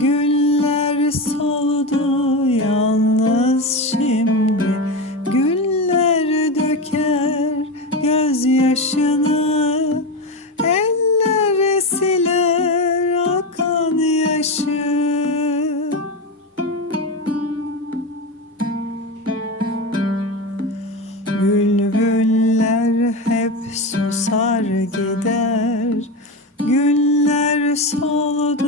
Güller soldu yalnız şimdi. Güller döker gözyaşını. Eller siler akan yaşı. Bülbüller hep susar gider. Güller soldu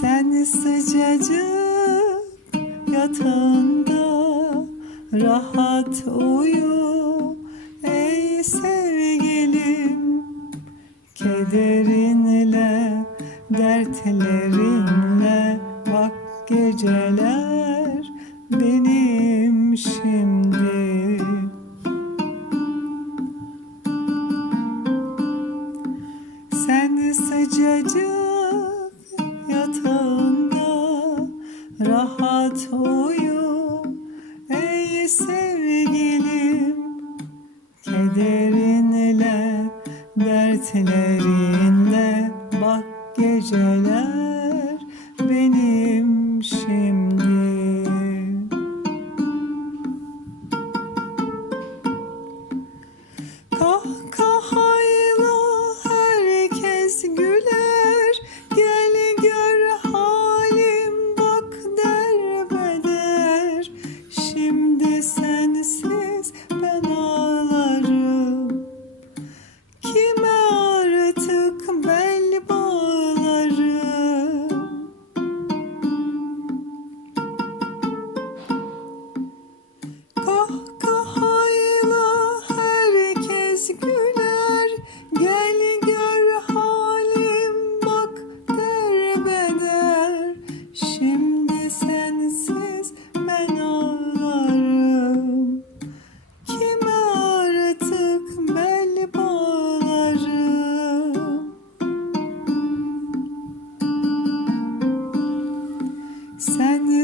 Sen sıcacık yatağında rahat uyu. Ey sevgilim Kederinle, dertlerinle bak geceler benim şimdi. Sen sıcacık rahat uyu ey sevgilim. Kederinle, dertlerinle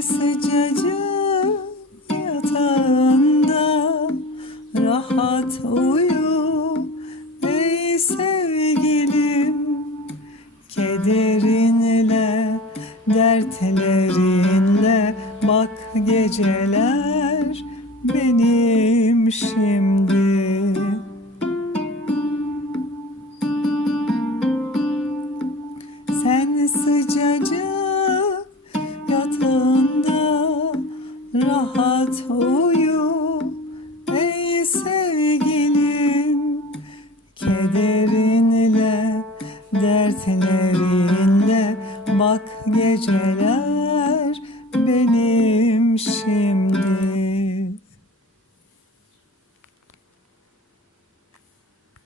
sıcacık yatağında rahat uyu. Ey sevgilim Kederinle, dertlerinle bak geceler benim şimdi geceler